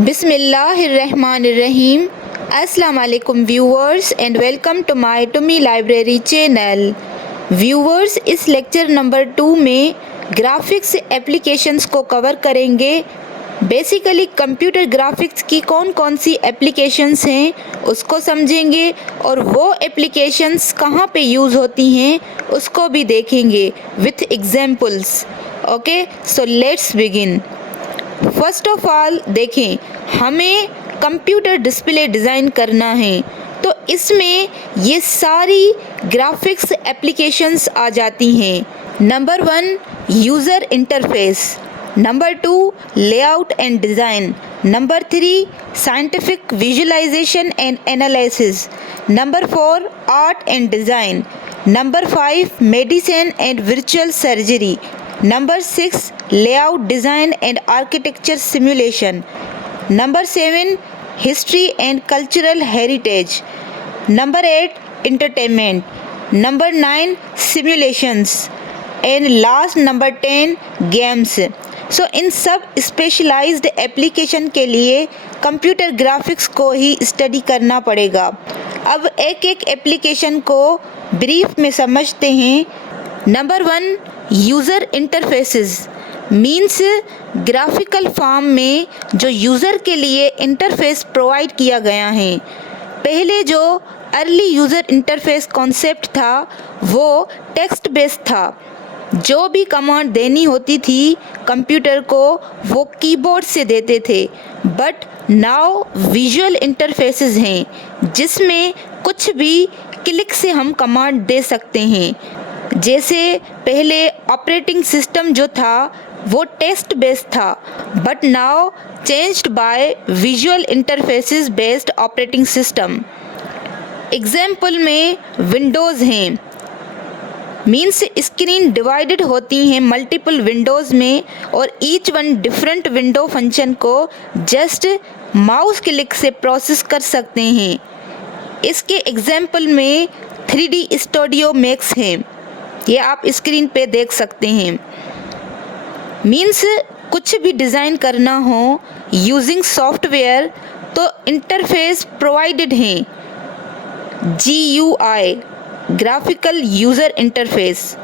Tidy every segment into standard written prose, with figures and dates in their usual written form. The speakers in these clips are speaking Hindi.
बिस्मिल्लाहिर्रहमानिर्रहीम। अस्सलाम वालेकुम viewers and welcome to my Tumi library channel. Viewers, इस लेक्चर नंबर 2 में ग्राफिक्स एप्लीकेशंस को कवर करेंगे। बेसिकली कंप्यूटर ग्राफिक्स की कौन कौन सी एप्लीकेशंस हैं उसको समझेंगे और वो एप्लीकेशंस कहाँ पे यूज़ होती हैं उसको भी देखेंगे with examples. Okay, so let's begin. First of all देखें, हमें कंप्यूटर डिस्प्ले डिज़ाइन करना है तो इसमें ये सारी ग्राफिक्स एप्लीकेशंस आ जाती हैं। Number 1 user interface, number 2 layout and design, number 3 scientific visualisation and analysis, number 4 art and design, number 5 medicine and virtual surgery, number 6 layout design and architecture simulation, number 7 history and cultural heritage, number 8 entertainment, number 9 simulations and last number 10 games। सो इन सब स्पेशलाइज्ड एप्लीकेशन के लिए कंप्यूटर ग्राफिक्स को ही स्टडी करना पड़ेगा। अब एक एक एप्लीकेशन को ब्रीफ में समझते हैं। Number 1 user interfaces means graphical form में जो यूज़र के लिए इंटरफेस प्रोवाइड किया गया है। पहले जो अर्ली यूज़र इंटरफेस कॉन्सेप्ट था वो टेक्स्ट बेस्ड था। जो भी कमांड देनी होती थी कंप्यूटर को वो कीबोर्ड से देते थे, बट नाउ विजुअल इंटरफेसेस हैं जिसमें कुछ भी क्लिक से हम कमांड दे सकते हैं। जैसे पहले ऑपरेटिंग सिस्टम जो था वो टेक्स्ट बेस्ड था, but now changed by visual interfaces based operating system. Example में विंडोज़ हैं, मीन्स स्क्रीन डिवाइडेड होती हैं मल्टीपल विंडोज़ में और each one different window function को जस्ट माउस क्लिक से प्रोसेस कर सकते हैं। इसके एग्जाम्पल में 3D स्टूडियो मैक्स हैं, ये आप स्क्रीन पे देख सकते हैं। मीन्स कुछ भी डिज़ाइन करना हो यूजिंग सॉफ्टवेयर तो इंटरफेस प्रोवाइडेड हैं, GUI graphical user interface.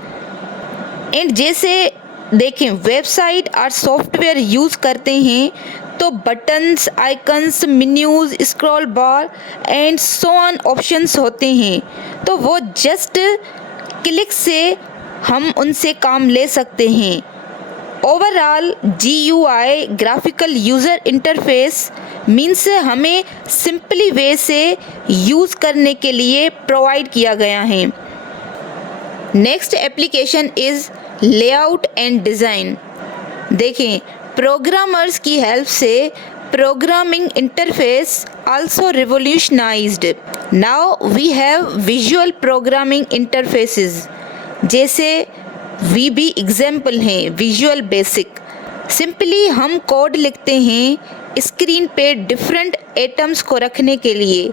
And जैसे देखें वेबसाइट और सॉफ्टवेयर यूज़ करते हैं तो buttons, icons, menus, scroll bar and so on options होते हैं, तो वो जस्ट क्लिक से हम उनसे काम ले सकते हैं। Overall GUI graphical user interface means हमें सिंपली वे से यूज़ करने के लिए प्रोवाइड किया गया है। Next application is layout and design. देखें, प्रोग्रामर्स की हेल्प से programming interface also revolutionised. Now we have visual programming interfaces, जैसे VB एग्जाम्पल हैं विजुअल बेसिक। सिंपली हम कोड लिखते हैं स्क्रीन पे डिफरेंट एटम्स को रखने के लिए।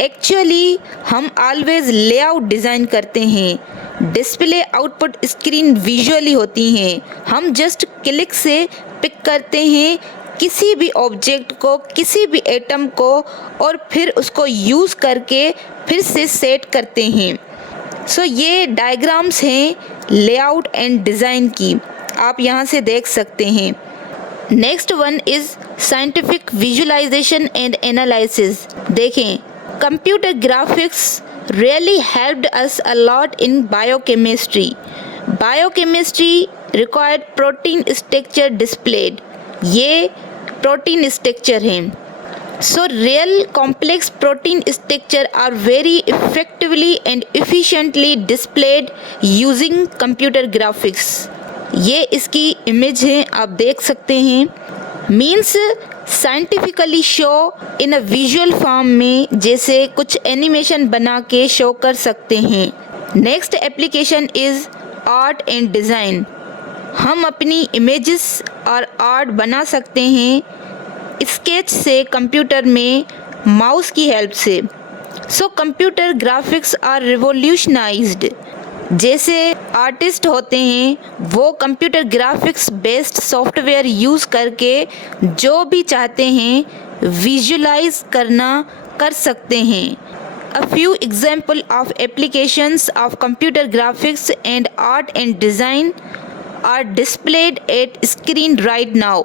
एक्चुअली हम ऑलवेज लेआउट डिज़ाइन करते हैं। डिस्प्ले आउटपुट स्क्रीन विजुअली होती हैं, हम जस्ट क्लिक से पिक करते हैं किसी भी ऑब्जेक्ट को, किसी भी एटम को और फिर उसको यूज़ करके फिर से सेट करते हैं। सो ये डायग्राम्स हैं लेआउट एंड डिज़ाइन की, आप यहाँ से देख सकते हैं। Next one is scientific visualisation and analysis. देखें, computer graphics really helped us a lot in biochemistry. Biochemistry required protein structure displayed, ये प्रोटीन स्ट्रक्चर हैं। So real complex protein structure are very effectively and efficiently displayed using computer graphics। ये इसकी इमेज है, आप देख सकते हैं। Means scientifically show in a visual form में, जैसे कुछ एनिमेशन बना के शो कर सकते हैं। Next application is art and design. हम अपनी इमेजेस और आर्ट बना सकते हैं स्केच से कंप्यूटर में माउस की हेल्प से। So computer graphics are revolutionized. जैसे आर्टिस्ट होते हैं वो computer graphics based software use करके जो भी चाहते हैं विजुलाइज करना कर सकते हैं। A few example of applications of computer graphics and art and design are displayed at screen right now।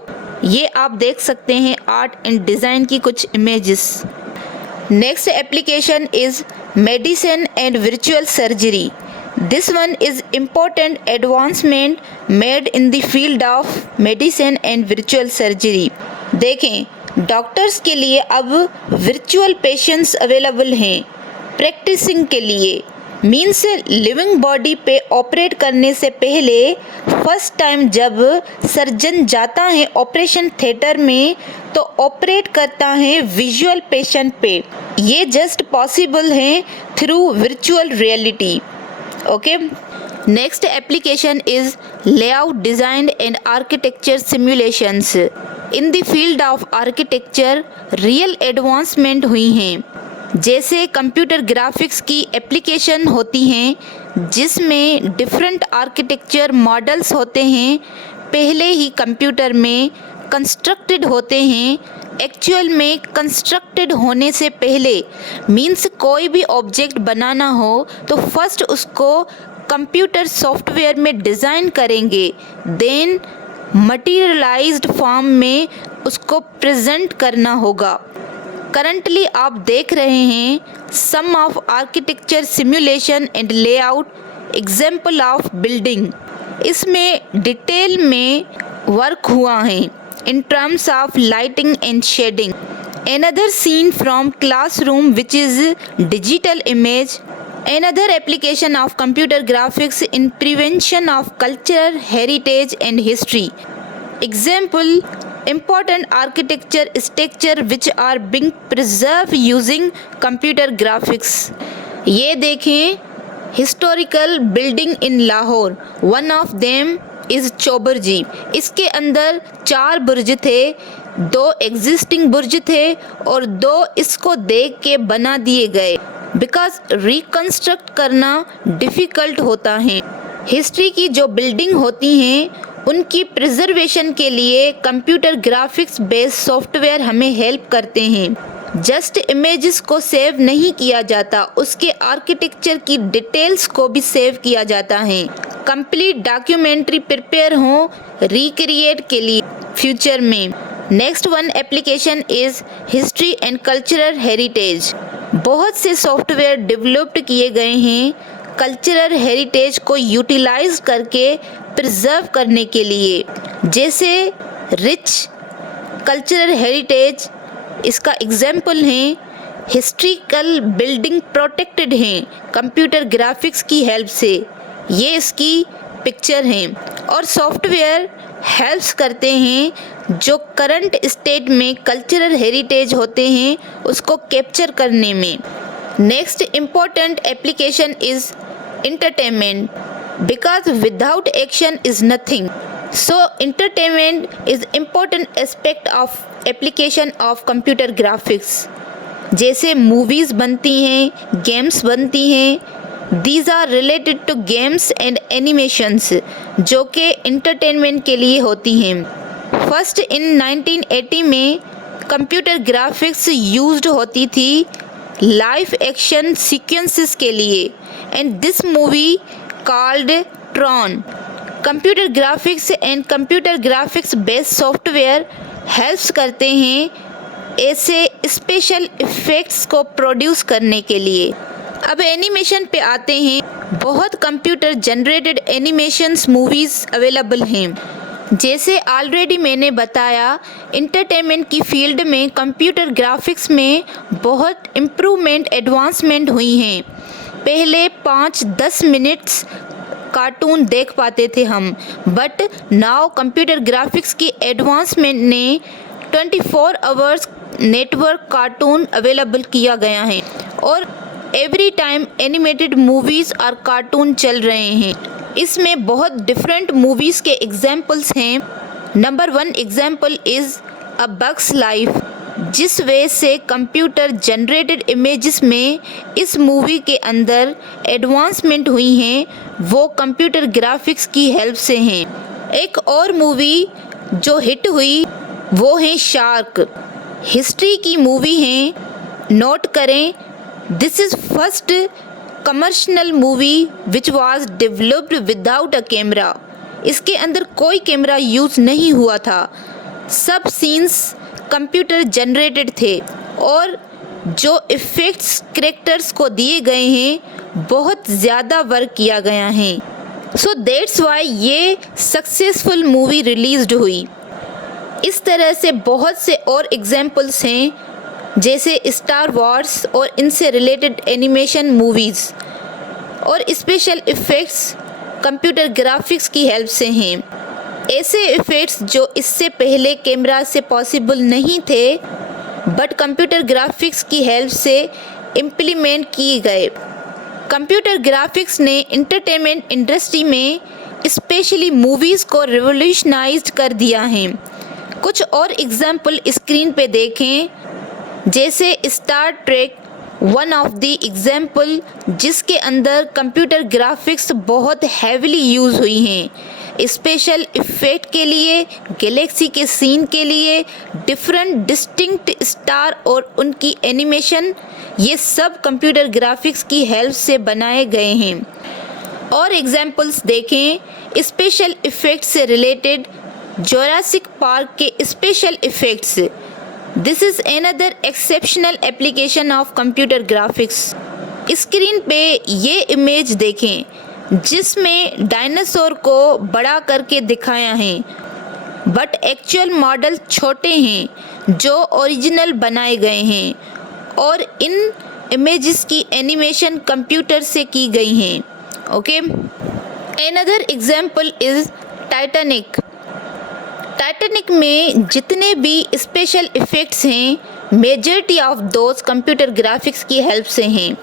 ये आप देख सकते हैं आर्ट एंड डिज़ाइन की कुछ images. Next application is medicine and virtual surgery. This one is important advancement made in the field of medicine and virtual surgery। देखें डॉक्टर्स के लिए अब वर्चुअल पेशेंट्स अवेलेबल हैं प्रैक्टिसिंग के लिए। मीन्स लिविंग बॉडी पे ऑपरेट करने से पहले फर्स्ट टाइम जब सर्जन जाता है ऑपरेशन थिएटर में तो ऑपरेट करता है विजुअल पेशेंट पे। ये जस्ट पॉसिबल है through virtual reality. Okay, next application is layout design and architecture simulations। In the field of architecture real advancement हुई हैं। जैसे कंप्यूटर ग्राफिक्स की एप्लीकेशन होती हैं जिसमें डिफरेंट आर्किटेक्चर मॉडल्स होते हैं पहले ही कंप्यूटर में कंस्ट्रक्टेड होते हैं। एक्चुअल में कंस्ट्रक्टेड होने से पहले मीन्स कोई भी ऑब्जेक्ट बनाना हो तो फर्स्ट उसको कंप्यूटर सॉफ्टवेयर में डिज़ाइन करेंगे, देन मटीरियलाइज्ड फॉर्म में उसको प्रेजेंट करना होगा। करंटली आप देख रहे हैं some of architecture simulation and layout example of building. इसमें डिटेल में वर्क हुआ है in terms of lighting and shading। Another scene from classroom which is digital image। Another application of computer graphics in prevention of cultural heritage and history। Example important architecture structure which are being preserved using computer graphics। ये देखें historical building in Lahore, one of them is Chauburji. इसके अंदर 4 बुर्ज थे, 2 एग्जिस्टिंग बुर्ज थे और 2 इसको देख के बना दिए गए बिकॉज रिकन्स्ट्रक्ट करना डिफ़िकल्ट होता है। हिस्ट्री की जो बिल्डिंग होती हैं उनकी प्रिजर्वेशन के लिए कंप्यूटर ग्राफिक्स बेस्ड सॉफ्टवेयर हमें हेल्प करते हैं। जस्ट इमेजेस को सेव नहीं किया जाता, उसके आर्किटेक्चर की डिटेल्स को भी सेव किया जाता है। कंप्लीट डॉक्यूमेंट्री प्रिपेयर हो रिक्रिएट के लिए फ्यूचर में। Next one application is history and cultural heritage. बहुत से सॉफ्टवेयर डेवलप्ड किए गए हैं कल्चरल हेरिटेज को यूटिलाइज करके प्रिजर्व करने के लिए। जैसे रिच कल्चरल हेरिटेज इसका एग्जाम्पल है हिस्ट्रिकल बिल्डिंग प्रोटेक्टेड हैं कंप्यूटर ग्राफिक्स की हेल्प से। ये इसकी पिक्चर हैं और सॉफ्टवेयर हेल्प्स करते हैं जो करंट स्टेट में कल्चरल हेरिटेज होते हैं उसको कैप्चर करने में। Next important application is entertainment because without action is nothing, so entertainment is important aspect of application of computer graphics। जैसे मूवीज़ बनती हैं, गेम्स बनती हैं, these are related to games and animations जो कि entertainment के लिए होती हैं। फर्स्ट इन 1980 में कंप्यूटर ग्राफिक्स यूज्ड होती थी लाइव एक्शन सीक्वेंसेस के लिए and this movie called Tron. Computer graphics and computer graphics based software helps करते हैं ऐसे स्पेशल इफ़ेक्ट्स को प्रोड्यूस करने के लिए। अब एनिमेशन पे आते हैं। बहुत computer generated animations movies available हैं। जैसे ऑलरेडी मैंने बताया इंटरटेनमेंट की फील्ड में कंप्यूटर ग्राफिक्स में बहुत इम्प्रूवमेंट एडवांसमेंट हुई हैं। पहले 5-10 मिनट्स कार्टून देख पाते थे हम, बट नाउ कंप्यूटर ग्राफिक्स की एडवांसमेंट ने 24 आवर्स नेटवर्क कार्टून अवेलेबल किया गया है और एवरी टाइम एनिमेटेड मूवीज़ और कार्टून चल रहे हैं। इसमें बहुत डिफरेंट मूवीज़ के एग्जाम्पल्स हैं। Number 1 example is a bugs life. जिस वे से कंप्यूटर जनरेटेड इमेजेस में इस मूवी के अंदर एडवांसमेंट हुई हैं वो कंप्यूटर ग्राफिक्स की हेल्प से हैं। एक और मूवी जो हिट हुई वो है शार्क, हिस्ट्री की मूवी है। नोट करें, this is first commercial movie which was developed without a camera. इसके अंदर कोई कैमरा यूज़ नहीं हुआ था, सब सीन्स कंप्यूटर जनरेटेड थे और जो इफ़ेक्ट्स कैरेक्टर्स को दिए गए हैं बहुत ज़्यादा वर्क किया गया है। सो दैट्स वाई ये सक्सेसफुल मूवी रिलीज्ड हुई। इस तरह से बहुत से और एग्जाम्पल्स हैं जैसे स्टार वॉर्स और इनसे रिलेटेड एनिमेशन मूवीज़ और स्पेशल इफ़ेक्ट्स कंप्यूटर ग्राफिक्स की हेल्प से हैं। ऐसे इफ़ेक्ट्स जो इससे पहले कैमरा से पॉसिबल नहीं थे बट कंप्यूटर ग्राफिक्स की हेल्प से इम्प्लीमेंट किए गए। कंप्यूटर ग्राफिक्स ने इंटरटेनमेंट इंडस्ट्री में स्पेशली मूवीज़ को रिवोल्यूशनाइज्ड कर दिया है। कुछ और एग्जाम्पल स्क्रीन पे देखें, जैसे Star Trek one of the example जिसके अंदर कंप्यूटर ग्राफिक्स बहुत हैवीली यूज़ हुई हैं स्पेशल इफ़ेक्ट के लिए, गैलेक्सी के सीन के लिए, डिफरेंट डिस्टिंक्ट स्टार और उनकी एनिमेशन, ये सब कंप्यूटर ग्राफिक्स की हेल्प से बनाए गए हैं। और एग्जाम्पल्स देखें स्पेशल इफ़ेक्ट से रिलेटेड, जोरासिक पार्क के special effects, this is another exceptional application of computer graphics. Screen पे ये इमेज देखें जिसमें डायनासोर को बड़ा करके दिखाया है बट एक्चुअल मॉडल छोटे हैं जो ओरिजिनल बनाए गए हैं और इन इमेजेस की एनिमेशन कंप्यूटर से की गई हैं। Okay, another example is Titanic. Titanic में जितने भी स्पेशल इफ़ेक्ट्स हैं majority of those computer graphics की हेल्प से हैं।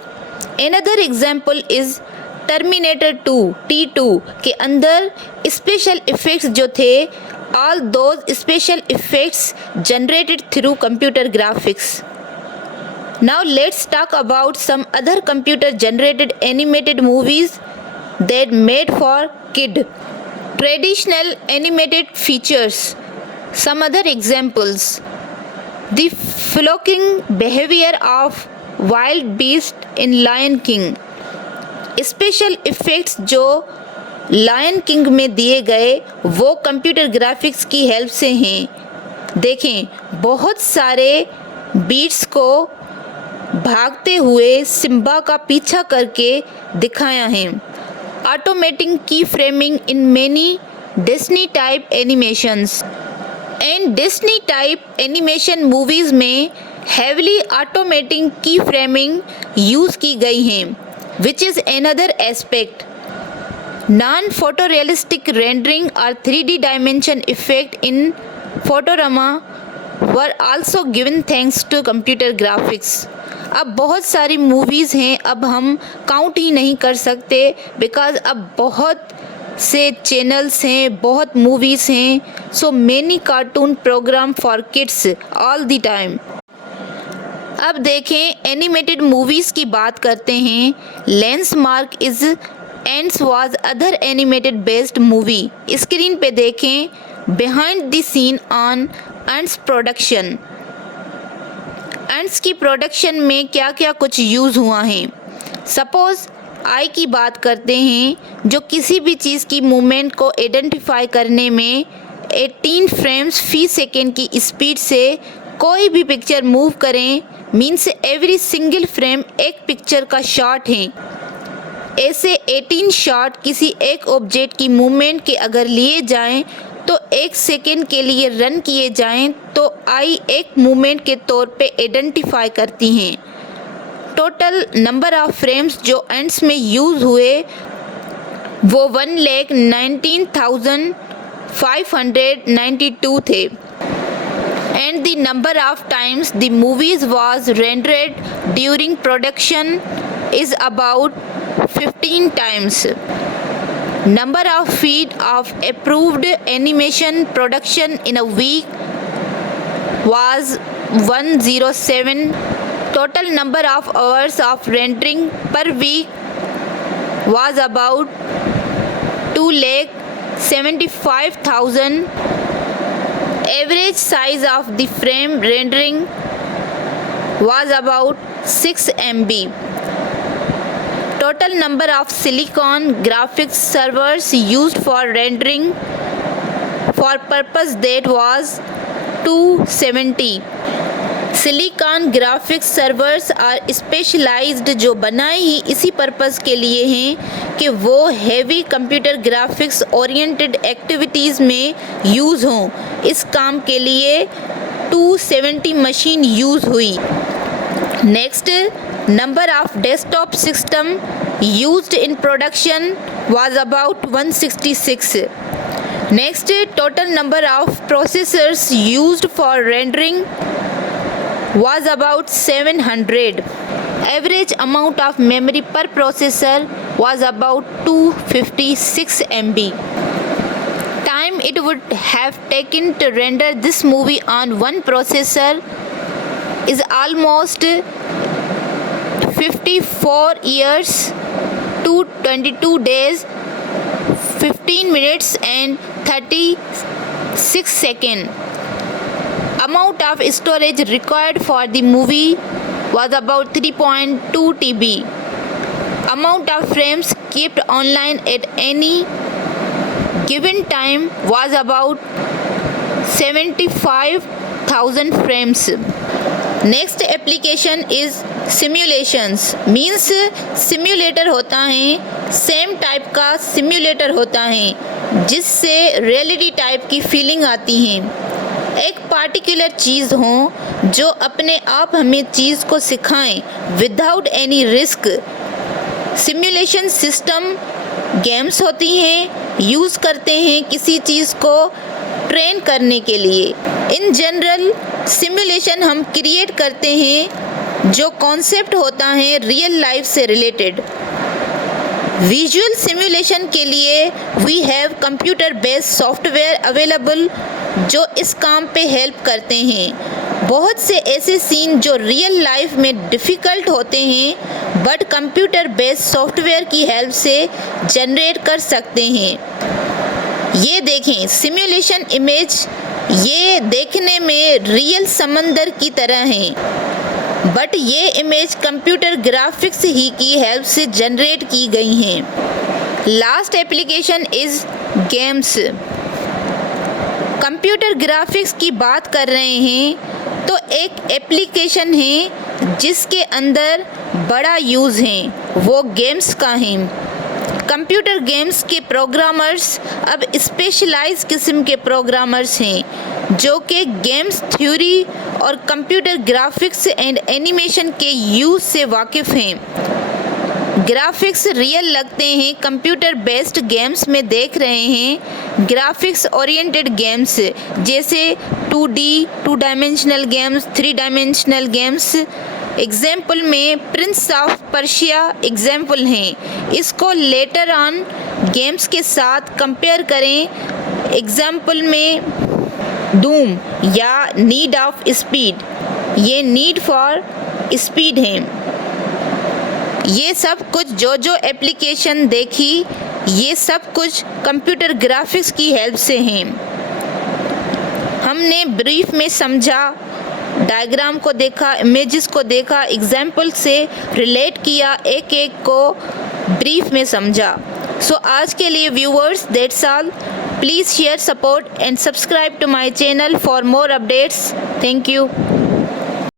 Another example is terminator 2 T2 के अंदर स्पेशल इफ़ेक्ट्स जो थे all those special effects generated through computer graphics. Now let's talk about some other computer generated animated movies that made for kid. Traditional animated features. Some other examples: the flocking behavior of wild beast in Lion King. Special effects जो Lion King में दिए गए वो कंप्यूटर ग्राफिक्स की हेल्प से हैं। देखें बहुत सारे बीट्स को भागते हुए सिम्बा का पीछा करके दिखाया है। Automating keyframing in many Disney type animations and Disney type animation movies में heavily automating keyframing यूज़ की गई हैं which is another aspect. Non-photorealistic rendering or 3D dimension effect in Photorama were also given thanks to computer graphics. अब बहुत सारी मूवीज़ हैं, अब हम काउंट ही नहीं कर सकते बिकॉज़ अब बहुत से चैनल्स हैं, बहुत मूवीज़ हैं, so many cartoon program for kids all the time. अब देखें एनिमेटेड मूवीज़ की बात करते हैं। Landmark is Antz was other animated based movie. Screen पे देखें behind the scene on Antz production. Antz की प्रोडक्शन में क्या क्या कुछ यूज़ हुआ है। सपोज़ आई की बात करते हैं जो किसी भी चीज़ की मूवमेंट को आइडेंटिफाई करने में 18 फ्रेम्स फी सेकेंड की स्पीड से कोई भी पिक्चर मूव करें मीन्स एवरी सिंगल फ्रेम एक पिक्चर का शॉट है। ऐसे 18 शॉट किसी एक ऑब्जेक्ट की मूवमेंट के अगर लिए जाएं तो 1 सेकेंड के लिए रन किए जाएं तो आई एक मूवमेंट के तौर पे आइडेंटिफाई करती हैं। टोटल नंबर ऑफ फ्रेम्स जो एंड्स में यूज़ हुए वो 1,19,592 थे and the number of times the movies was rendered during production is about 15 times. Number of feet of approved animation production in a week was 107. Total number of hours of rendering per week was about 2,75,000. Average size of the frame rendering was about 6 MB. Total number of silicon graphics servers used for rendering for purpose that was 270. Silicon Graphics servers are specialized, जो बनाए ही इसी पर्पस के लिए हैं कि वो heavy computer graphics oriented activities में यूज़ हों। इस काम के लिए 270 मशीन यूज़ हुई। Next, number of desktop system used in production was about 166. Next, total number of processors used for rendering was about 700. Average amount of memory per processor was about 256 MB. Time it would have taken to render this movie on one processor is almost 54 years to 22 days, 15 minutes and 36 seconds. Amount of storage required for the movie was about 3.2 TB. Amount of frames kept online at any given time was about 75,000 frames. Next application is simulations. Means simulator होता है, same type का simulator होता है जिससे reality type की feeling आती है। एक पार्टिकुलर चीज़ हो जो अपने आप हमें चीज़ को सिखाएं without any risk. Simulation system games होती हैं, यूज़ करते हैं किसी चीज़ को ट्रेन करने के लिए। इन जनरल सिमुलेशन हम क्रिएट करते हैं जो कॉन्सेप्ट होता है रियल लाइफ से रिलेटेड। विजुअल सिमुलेशन के लिए we have computer based software available जो इस काम पे हेल्प करते हैं। बहुत से ऐसे सीन जो रियल लाइफ में डिफ़िकल्ट होते हैं बट कंप्यूटर बेस्ड सॉफ्टवेयर की हेल्प से जनरेट कर सकते हैं। ये देखें सिमुलेशन इमेज, ये देखने में रियल समंदर की तरह हैं बट ये इमेज कंप्यूटर ग्राफिक्स ही की हेल्प से जनरेट की गई हैं। Last application is games. Computer graphics की बात कर रहे हैं तो एक एप्लीकेशन है जिसके अंदर बड़ा यूज़ है, वो गेम्स का है। कंप्यूटर गेम्स के प्रोग्रामर्स अब स्पेशलाइज्ड किस्म के प्रोग्रामर्स हैं जो कि गेम्स थ्योरी और कंप्यूटर ग्राफिक्स एंड एनिमेशन के यूज़ से वाकिफ़ हैं। ग्राफिक्स रियल लगते हैं, कंप्यूटर बेस्ड गेम्स में देख रहे हैं ग्राफिक्स ओरिएंटेड गेम्स जैसे 2D, 2 dimensional games, 3 dimensional games. Example में प्रिंस ऑफ पर्शिया एग्जाम्पल हैं। इसको लेटर ऑन गेम्स के साथ कंपेयर करें। एग्जाम्पल में डूम या नीड ऑफ स्पीड, ये नीड फॉर स्पीड हैं। ये सब कुछ जो एप्लीकेशन देखी ये सब कुछ कंप्यूटर ग्राफिक्स की हेल्प से हैं। हमने ब्रीफ में समझा, डायग्राम को देखा, इमेजेस को देखा, एग्जाम्पल से रिलेट किया, एक एक को ब्रीफ में समझा। सो आज के लिए viewers that's all. Please share, support and subscribe to my channel for more updates. Thank you.